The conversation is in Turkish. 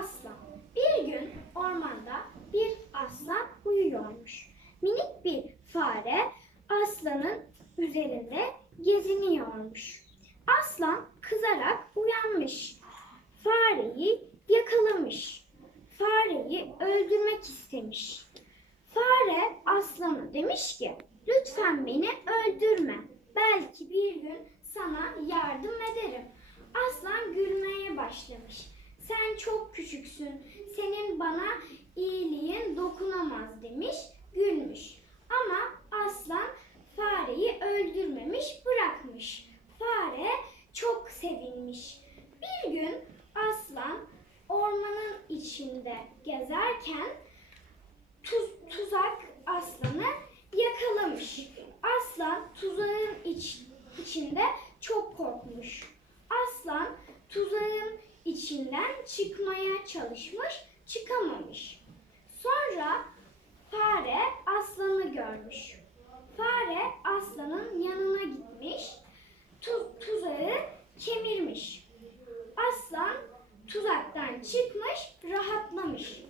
Aslan Bir gün ormanda bir aslan uyuyormuş. Minik bir fare aslanın üzerinde geziniyormuş. Aslan kızarak uyanmış. Fareyi yakalamış. Fareyi öldürmek istemiş. Fare aslana demiş ki lütfen beni öldürme. Küçüksün. Senin bana iyiliğin dokunamaz demiş. Gülmüş. Ama aslan fareyi öldürmemiş, bırakmış. Fare çok sevinmiş. Bir gün aslan ormanın içinde gezerken tuz, tuzak aslanı yakalamış. Aslan tuzağın iç, içinde çok korkmuş. İçinden çıkmaya çalışmış, çıkamamış. Sonra fare aslanı görmüş. Fare aslanın yanına gitmiş, tu- tuzağı kemirmiş. Aslan tuzaktan çıkmış, rahatlamış.